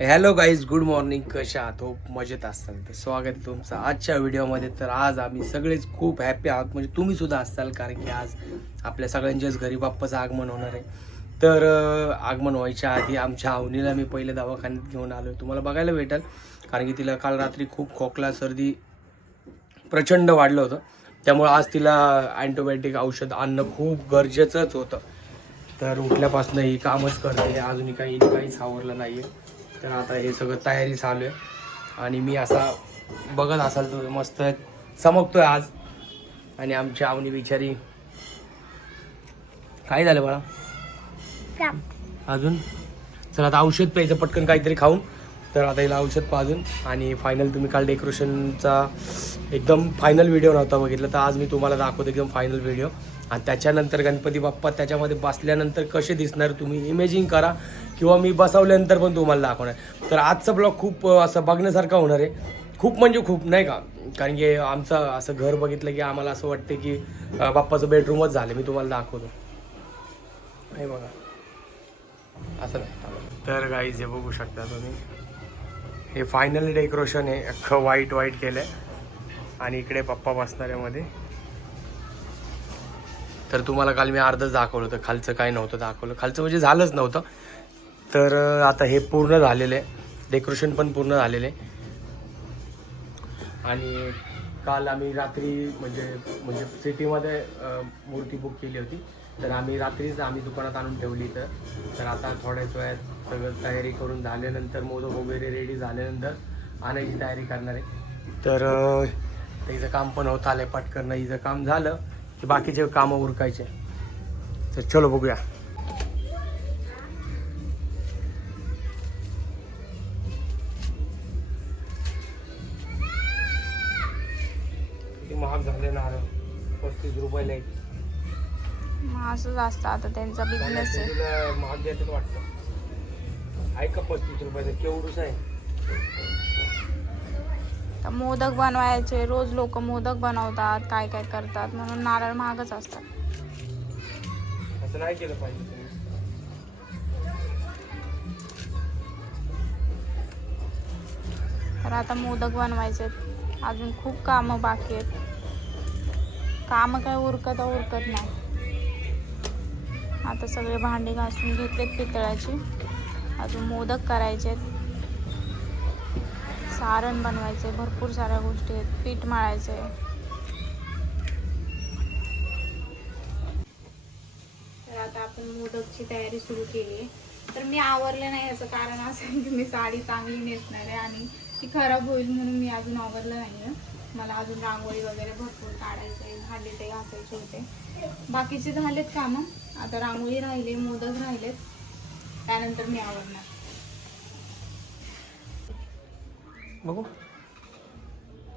Hello guys good morning कशा आहात? हो मजेत असाल तर स्वागत आहे तुमचं आजच्या व्हिडिओमध्ये तर आज आम्ही सगळेच खूप हॅपी आहोत. म्हणजे तुम्ही सुद्धा असाल कारण की आज आपल्या सगळ्यांच्याच घरी बाप्पाचं आगमन होणार आहे. तर आगमन व्हायच्या आधी आमच्या आवनीला मी पहिले दवाखान्यात घेऊन आलो आहे तुम्हाला बघायला भेटेल कारण की तिला काल रात्री खूप खोकला सर्दी प्रचंड वाढलं होतं. त्यामुळं आज तिला अँटीबायोटिक औषध आणणं खूप गरजेचंच होतं. तर उठल्यापासून ही कामच करते. अजूनही काही काहीच आवरलं नाही आहे तर आता हे सगळं तयारी चालू आहे. आणि मी असा बघत असाल तर मस्त चमकतोय आज. आणि आमची आवनी बिचारी. काय झालं बाळा? अजून? चला आता औषध प्यायचं पटकन काहीतरी खाऊन. तर आता हिला औषध पाजून. आणि फायनल तुम्ही काल डेकोरेशनचा एकदम फायनल व्हिडिओ नव्हता बघितला. तर आज मी तुम्हाला दाखवतो एकदम फायनल व्हिडिओ आणि त्याच्यानंतर गणपती बाप्पा त्याच्यामध्ये बसल्यानंतर कसे दिसणार तुम्ही इमेजिंग करा. किंवा मी बसवल्यानंतर पण तुम्हाला दाखवणार तर आजचा ब्लॉग खूप असं बघण्यासारखा होणार आहे. खूप म्हणजे खूप नाही का? कारण की आमचं असं घर बघितलं की आम्हाला असं वाटतं की बाप्पाचं बेडरूमच झालं. मी तुम्हाला दाखवतो. हे बघा. असं नाही. तर गाईज हे बघू शकता तुम्ही. हे फायनल डेकोरेशन आहे. अख्खं व्हाईट व्हाईट केलं आहे आणि इकडे पप्पा बसणाऱ्यामध्ये तर तुम्हाला काल मी अर्धच दाखवलं होतं. खालचं काय नव्हतं दाखवलं. खालचं म्हणजे झालंच नव्हतं. तर आता हे पूर्ण झालेलं आहे. डेकोरेशन पण पूर्ण झालेलं आहे. आणि काल आम्ही रात्री म्हणजे म्हणजे सिटीमध्ये मूर्ती बुक केली होती. तर आम्ही रात्रीच आम्ही दुकानात आणून ठेवली तर तर आता थोड्याच वेळात सगळं तयारी करून झाल्यानंतर मोदक वगैरे रेडी झाल्यानंतर आणायची तयारी करणार आहे. तर तिचं हिचं काम पण होत आलं आहे पटकन. हिचं काम झालं की बाकीचे कामं उरकायचे. तर चलो बघूया. महाग झाले नारळ पस्तीस रुपयाला एक मग असंच असतं आता त्यांचा बिझनेस आहे. तुला महाग द्यायचं वाटतं. आहे का पस्तीस रुपयाचं? आहे. तर मोदक बनवायचे रोज लोक मोदक बनवतात काय काय करतात म्हणून नारळ महागच असतात. असं नाही केलं पाहिजे तुम्ही. तर आता मोदक बनवायचे अजून खूप कामं बाकी आहेत. कामं काय उरकत उरकत नाही. आता सगळे भांडे घासून घेतलेत पितळाची. अजून मोदक करायचे सारण बनवायचे भरपूर साऱ्या गोष्टी आहेत. पीठ मळायचे तर आता आपण मोदकची तयारी सुरू केली आहे तर मी आवरले नाही याचं कारण असं की मी साडी चांगली नेसणार आहे आणि ती खराब होईल म्हणून मी अजून आवरलं नाही आहे मला अजून रांगोळी वगैरे भरपूर काढायचं आहे भांडे ते घासायचे होते. बाकीचे झालेत कामं. आता रांगोळी राहिले मोदक राहिलेत. त्यानंतर मी आवरणार. बघू.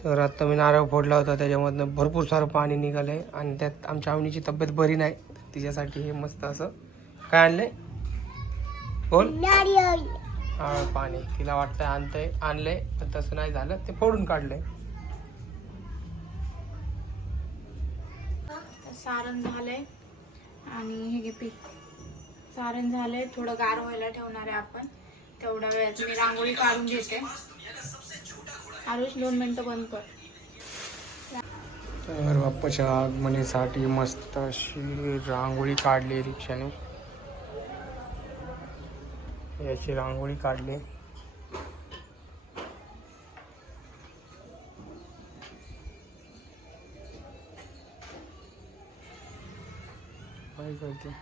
तर आता मी नारळ फोडला होता त्याच्यामधनं भरपूर सारं पाणी निघालंय आणि त्यात आमच्या आवणीची तब्येत बरी नाही. तिच्यासाठी हे मस्त असं काय आणलंय? बोल. हा पाणी. तिला वाटतंय आणतंय आणलंय पण तसं नाही झालं. ते फोडून काढलंय. सारण झालंय. आणि हे घे पीठ. सारण झालंय. थोडं गार व्हायला ठेवणार आहे आपण. तेवढ्या वेळात मी रांगोळी काढून घेते. आरुष दोन मिनटं बंद कर. तर बाप्पाच्या आगमनीसाठी मस्त अशी रांगोळी काढली रिक्षाने. याची रांगोळी काढली. काय करते?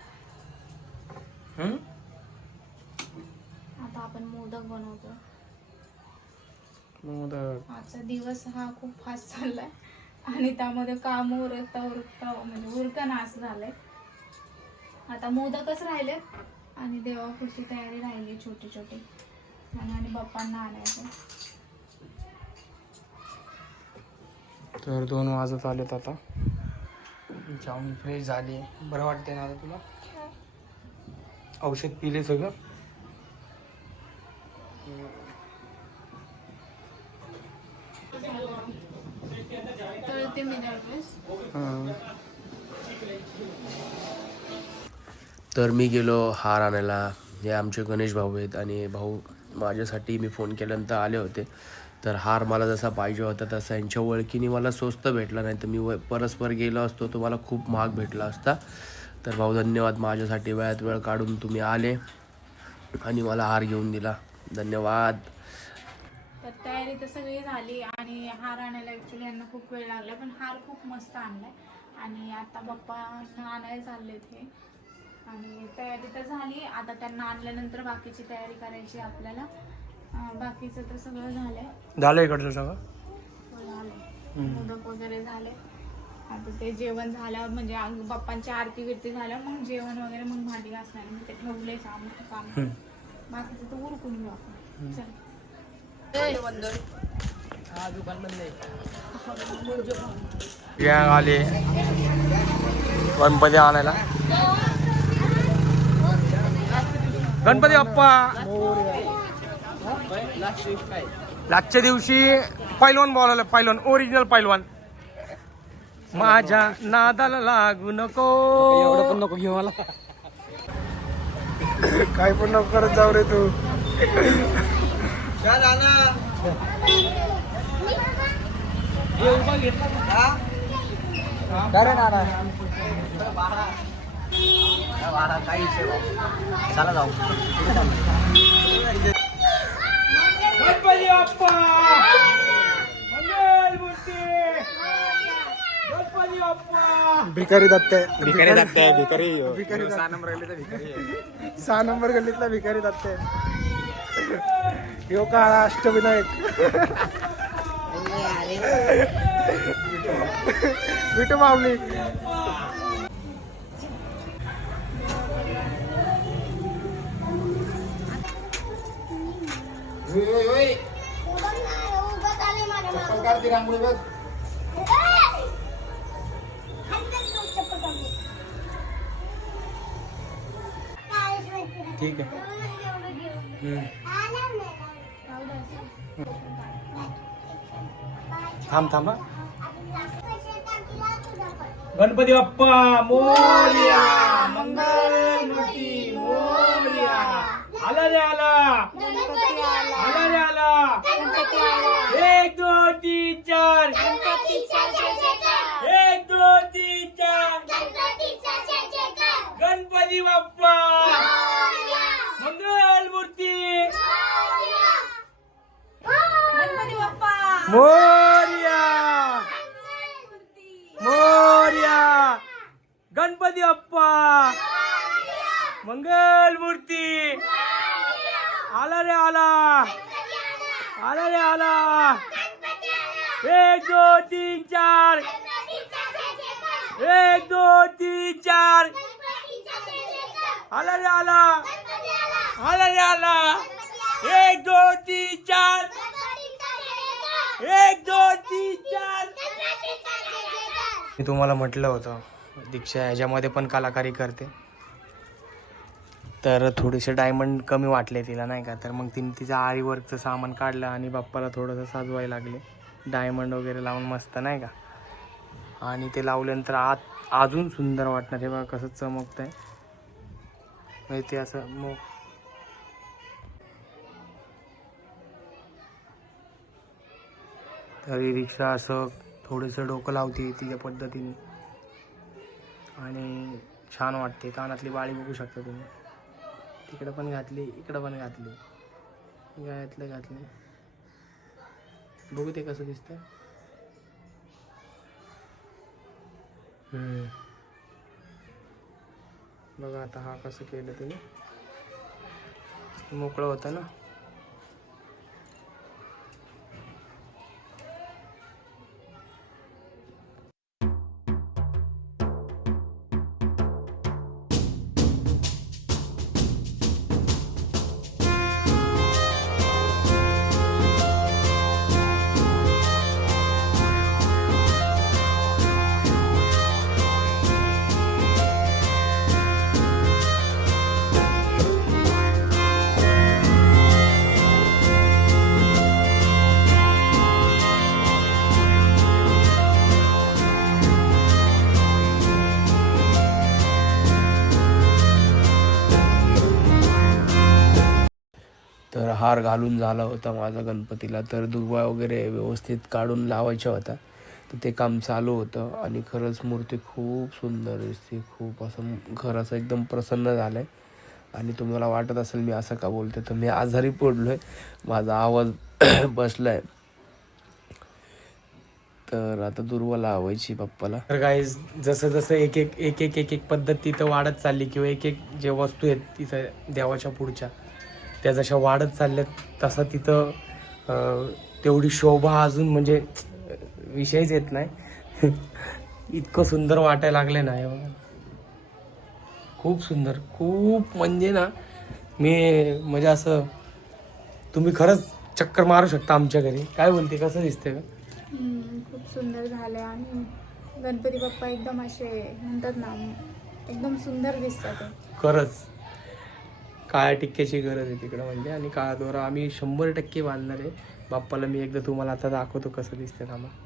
आता आपण मोदक बनवतो. मोदक. आजचा दिवस हा खूप फास्ट चाललाय. आणि त्यामध्ये काम उरकता उरकता म्हणजे उरकणं असं झालंय. आता मोदकच राहिले आणि देवापुढची तयारी राहिली छोटी छोटी. आणि आणि बाप्पांना आणायचं. तर दोन वाजत आलेत आता. जाऊन फ्रेश झाली. बरं वाटते ना आता तुला? औषध पिले सगळं? तर मी गेलो हार आणायला. हे आमचे गणेश भाऊ आहेत आणि भाऊ माझ्यासाठी मी फोन केल्यानंतर आले होते. तर हार मला जसा पाहिजे होता तसा यांच्या ओळखीने मला स्वस्त भेटला नाही तर मी व परस्पर गेलो असतो तो मला खूप महाग भेटला असता. तर भाऊ धन्यवाद माझ्यासाठी वेळात वेळ काढून तुम्ही आले आणि मला हार घेऊन दिला. धन्यवाद. तर तयारी तर सगळी झाली आणि हार आणायला ॲक्च्युली यांना खूप वेळ लागला पण हार खूप मस्त आणला आणि आता बाप्पा आणायला चालले ते आणि तयारी तर झाली आता त्यांना आणल्यानंतर बाकीची तयारी करायची आपल्याला. बाकीचं तर सगळं झालंय. झालं इकडचं सगळं? झालंय. मोदक वगैरे झाले. आता ते जेवण झाल्यावर म्हणजे बाप्पांची आरती बिरती झाल्यावर मग जेवण वगैरे मग भांडी घासणार. मी ते ठेवलंय काम काम. बाकीचं तर उरकून घेऊ आपण. चल. या आले. गणपती आणायला. गणपती बाप्पा! लाटच्या दिवशी पैलवान बोलावलं पैलवान ओरिजिनल पैलवान. माझ्या नादाला लागू नको. एवढं पण नको घेऊ मला. काय पण नको करत जाऊ रे तू. काय रे नाना? चला जाऊ. बाप्पा! भिकारी दत्ते. भिकारी लागतंय भिकारी. भिकारी सहा नंबर गेले तर भिकारी आहे. सहा नंबर गल्लीतला भिकारी दत्ते. यो काळा अष्टविनायक. ठीक आहे. थांब थांब गणपती बाप्पा मोर्या मंगल मोर्या. आला रे आला आला रे आला एक दोन तीन चार एक दोन तीन चार गणपती बाप्पा मंगलमूर्ती गणपती बाप्पा मोर्या मोर्या गणपती बाप्पा मंगलमूर्ती आला रे आला. आला रे आला. एक दोन तीन चार. एक दोन तीन चार. आला रे आला. आला. रे आला. एक दोन तीन चार. एक दोन तीन चार. मी तुम्हाला म्हटलं होतं दीक्षा ह्याच्यामध्ये पण कलाकारी करते. तर थोडेसे डायमंड कमी वाटले तिला नाही का? तर मग तिने तिचं आरीवर्कचं सामान काढलं आणि बाप्पाला थोडंसं साजवायला लागले. डायमंड वगैरे लावून मस्त नाही का? आणि ते लावल्यानंतर आत अजून सुंदर वाटणार. हे बघा कसं चमकत आहे म्हणजे ते असं मग तरी रिक्षा असं थोडंसं डोकं लावते तिच्या पद्धतीने. आणि छान वाटते. कानातली बाळी बघू शकता तुम्ही. तिकडं पण घातली इकडं पण घातली. गळ्यातलं घातले. बघू ते कसं दिसतंय. हम्म. बघा आता हा कसं केलं तुम्ही मोकळं होतं ना? तर हार घालून झाला होता माझा गणपतीला. तर दुर्वा वगैरे व्यवस्थित काढून लावायच्या होता तर ते काम चालू होतं आणि खरंच मूर्ती खूप सुंदर दिसते. खूप असं घर असं एकदम प्रसन्न झालं आहे आणि तुम्हाला वाटत असेल मी असं का बोलते तर मी आजारी पडलो आहे माझा आवाज बसला आहे तर आता दुर्वा लावायची पप्पाला. तर काय जसं जसं एक एक एक एक एक एक पद्धत तिथं वाढत चालली किंवा एक एक जे वस्तू आहेत तिथं देवाच्या पुढच्या त्या जशा वाढत चालल्यात तसं तिथं तेवढी शोभा अजून म्हणजे विषयच येत नाही इतकं सुंदर वाटायला लागले ना बघा. खूप सुंदर खूप म्हणजे ना मी म्हणजे असं तुम्ही खरंच चक्कर मारू शकता आमच्या घरी काय बोलते कसं दिसते का खूप सुंदर झाले आणि गणपती बाप्पा एकदम असे म्हणतात ना एकदम सुंदर दिसतात. खरंच काळ्या टिक्क्याची गरज आहे तिकडं म्हणजे. आणि काळा दोरा आम्ही शंभर टक्के बांधणार आहे. बाप्पाला मी एकदा तुम्हाला आता दाखवतो कसं दिसतं आम्हाला.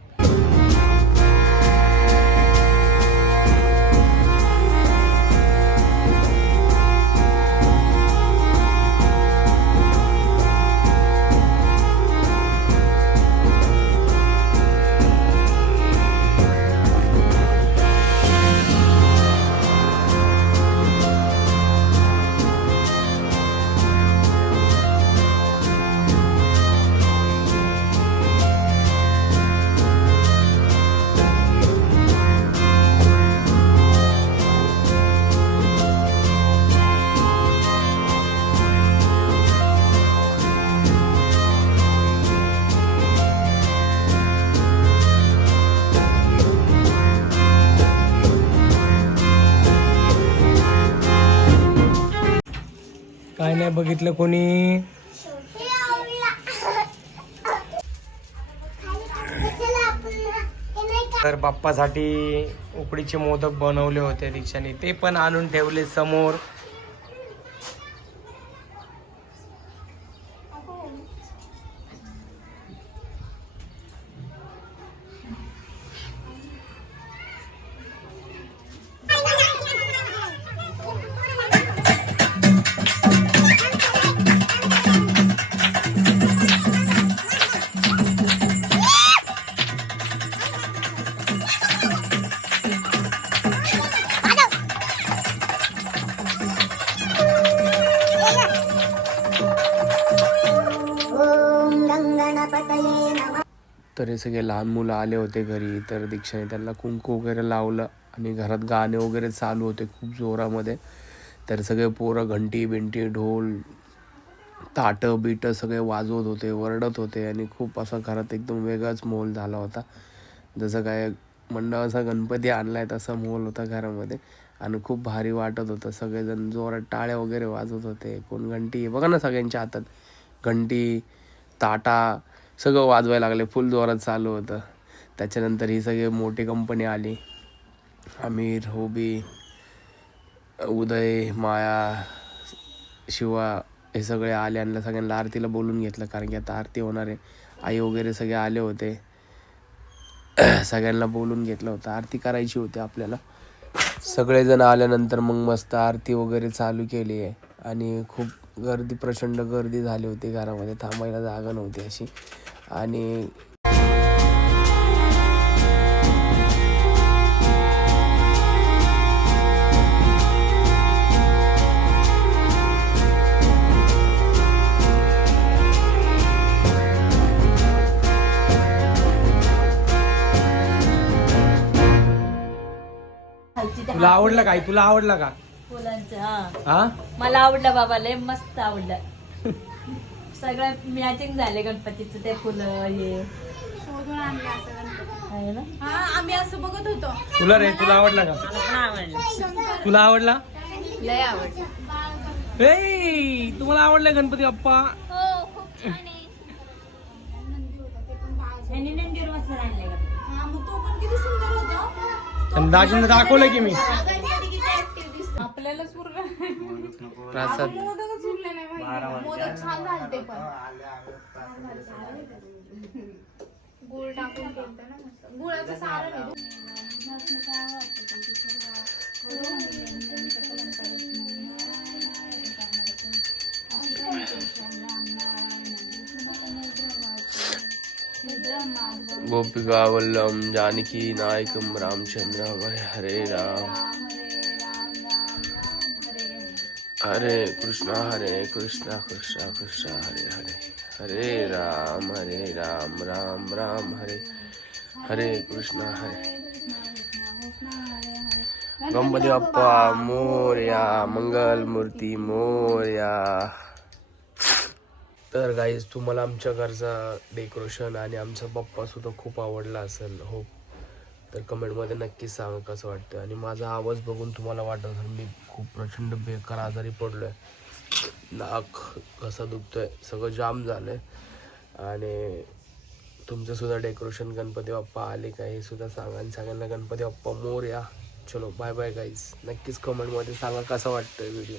नाही बघितलं कोणी? तर बाप्पासाठी उकडीचे मोदक बनवले होते रिक्षाने. ते पण आणून ठेवले समोर. सगळे लहान मुलं आले होते घरी तर दीक्षाने त्यांना कुंकू वगैरे लावलं. आणि घरात गाणे वगैरे चालू होते खूप जोरामध्ये. तर सगळे पोरं घंटी बिंटी ढोल ताटं बिटं सगळे वाजवत होते वरडत होते. आणि खूप असा घरात एकदम वेगळाच मोल झाला होता. जसं काय मंडळाचा गणपती आणला आहे तसा मोल होता घरामध्ये. आणि खूप भारी वाटत होतं. सगळेजण जोरात टाळ्या वगैरे वाजवत होते. कोण घंटी? बघा ना सगळ्यांच्या हातात. घंटी ताटा सगळं वाजवायला लागले. फुल जोरात चालू होतं. त्याच्यानंतर ही सगळी मोठी कंपनी आली. आमिर होबी उदय माया शिवा हे सगळे आले आणि सगळ्यांना आरतीला बोलून घेतलं. कारण की आता आरती होणार. आहे आई वगैरे सगळे आले होते. सगळ्यांना बोलून घेतलं होतं. आरती करायची होती आपल्याला. सगळेजण आल्यानंतर मग मस्त आरती वगैरे चालू केली आहे. आणि खूप गर्दी प्रचंड गर्दी झाली होती घरामध्ये. थांबायला जागा नव्हती अशी. आणि तुला आवडला काय? तुला आवडला का? फुलांचं हा. हा? मला आवडलं बाबा लय मस्त आवडलं. सगळं मॅचिंग झाले गणपतीचं ते फुलं हे. शोधून आणले असं गणपती. आहे ना? हा आम्ही असं बघत होतो. तुला रे तुला आवडला का? मला पण आवडलं. तुला आवडला? लय आवडलं. ए तुम्हाला आवडला गणपती बाप्पा? हो खूप छान आहे. यांनी नंदीवर मस्त आणले गणपती. हा मग तो पण किती सुंदर होता. आणि दाजींना दाखवलं की मी. आपल्यालाच पूर्ण प्रसाद. नाही मोदक छान झालते पण. गुळ टाकून गोपिका वल्लम जानकी नायकम रामचंद्र हरे राम। हरे कृष्णा हरे कृष्णा कृष्णा कृष्णा हरे हरे। हरे राम हरे राम राम राम हरे। हरे कृष्णा हरे। गणपती बाप्पा मोर्या मंगल मूर्ती मोर्या। तर गाईज तुम्हाला आमच्या घरचा डेकोरेशन आणि आमचा बाप्पा सुद्धा खूप आवडला असेल हो तर कमेंटमध्ये नक्की सांगा कसं वाटतं आणि माझा आवाज बघून तुम्हाला वाटत असेल मी खूप प्रचंड बेकार आजारी पडलो आहे नाक कसा दुखतोय सगळं जाम झालं आहे आणि तुमचंसुद्धा डेकोरेशन गणपती बाप्पा आले का हे सुद्धा सांगा आणि सगळ्यांना गणपती बाप्पा मोर या चलो बाय बाय गाईज नक्कीच कमेंटमध्ये सांगा कसा वाटतोय व्हिडिओ